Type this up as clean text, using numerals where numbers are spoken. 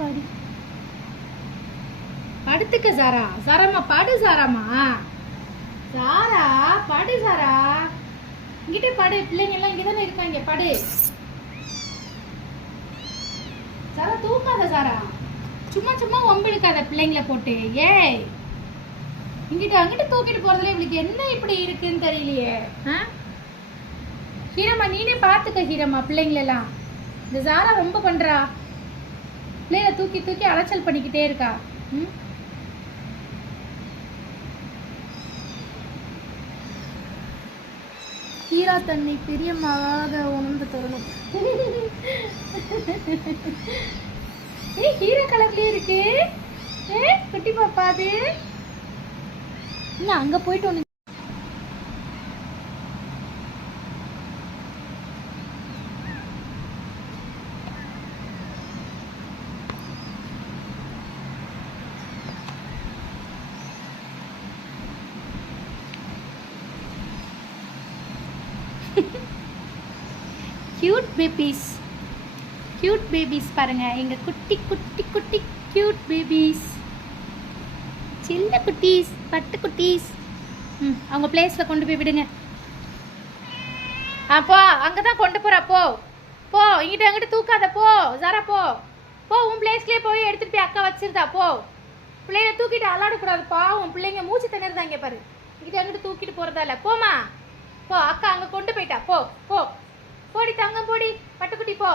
பாடி படுத்துக்க சாரா. சாராமா படு சாராமா. சாரா படு சாரா. இங்கிட்ட படு. பிள்ளைங்க எல்லாம் இங்கதானே இருக்காங்க. படு சாரா. தூக்காத சாரா. சும்மா சும்மா ஒம்பிழுக்காத பிள்ளைங்களை போட்டு. ஏய் இங்கிட்ட அங்கிட்ட தூக்கிட்டு போறதுல இவளுக்கு என்ன இப்படி இருக்குன்னு தெரியலையே. ஹீரம்மா நீனே பாத்துக்க ஹீரம்மா பிள்ளைங்களெல்லாம். இந்த சாரா ரொம்ப பண்றா. பிள்ளைகளை தூக்கி தூக்கி அலைச்சல் பண்ணிக்கிட்டே இருக்கா. ஹீரா தன்னை பெரியம்மாக உணர்ந்து தரணும். ஹீரா கலர்லயே இருக்கு. குட்டி பாப்பா அது இன்னும் அங்க போயிட்டு ஒண்ணு. கியூட் பேபிஸ் பாருங்க. எங்க குட்டி குட்டி குட்டி கியூட் பேபிஸ். சின்ன குட்டீஸ், பட்டு குட்டீஸ். அவங்க பிளேஸ்ல கொண்டு போய் விடுங்க. போ. அங்கதான் கொண்டு போறா. போ போ. இங்கிட்ட அங்கிட்ட தூக்காத. போ சாரா. போ போ. உன் பிளேஸ்லயே போய் எடுத்துட்டு போய் அக்கா வச்சிருந்தா. போ. பிள்ளைங்க தூக்கிட்டு அலாடக்கூடாது. பாவம் பிள்ளைங்க மூச்சு திணறுதா. இங்க பாரு. இங்கிட்ட அங்கிட்ட தூக்கிட்டு போறதா இல்ல. போமா போ. அக்கா அங்க கொண்டு போயிட்டா. போ போ. போடி தங்கம் போடி. பட்டுக்குட்டி போ.